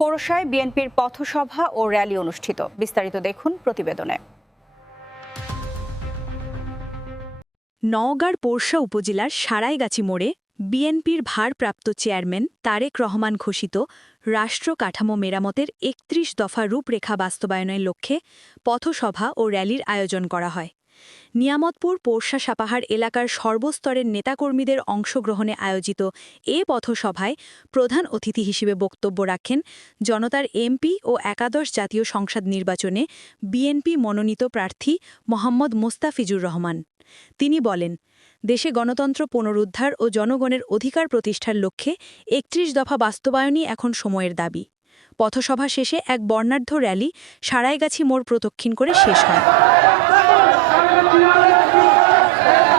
পৌরসায় বিএনপির পথসভা ও র্যালি অনুষ্ঠিত। বিস্তারিত দেখুন প্রতিবেদনে। নওগাঁর পোরশা উপজেলার সারাইগাছি মোড়ে বিএনপির ভারপ্রাপ্ত চেয়ারম্যান তারেক রহমান ঘোষিত রাষ্ট্র কাঠামো মেরামতের একত্রিশ দফা রূপরেখা বাস্তবায়নের লক্ষ্যে পথসভা ও র্যালির আয়োজন করা হয়। নিয়ামতপুর পোরশা সাপাহার এলাকার সর্বস্তরের নেতাকর্মীদের অংশগ্রহণে আয়োজিত এ পথসভায় প্রধান অতিথি হিসেবে বক্তব্য রাখেন জনতার এমপি ও একাদশ জাতীয় সংসদ নির্বাচনে বিএনপি মনোনীত প্রার্থী মোহাম্মদ মোস্তাফিজুর রহমান। তিনি বলেন, দেশে গণতন্ত্র পুনরুদ্ধার ও জনগণের অধিকার প্রতিষ্ঠার লক্ষ্যে একত্রিশ দফা বাস্তবায়নই এখন সময়ের দাবি। পথসভা শেষে এক বর্ণাঢ্য র্যালি সারাইগাছি মোড় প্রদক্ষিণ করে শেষ হয়। শুভেচ্ছা স্বাগত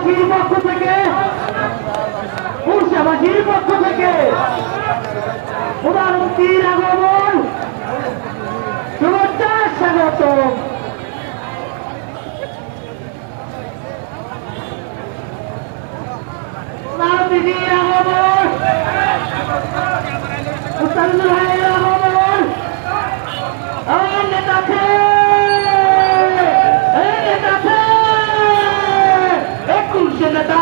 কুশাবাসীর পক্ষ থেকে কুশাবাসীর পক্ষ থেকে প্রধানমন্ত্রীর আগমন। শুভেচ্ছা স্বাগত আগমন। ಜನತಾ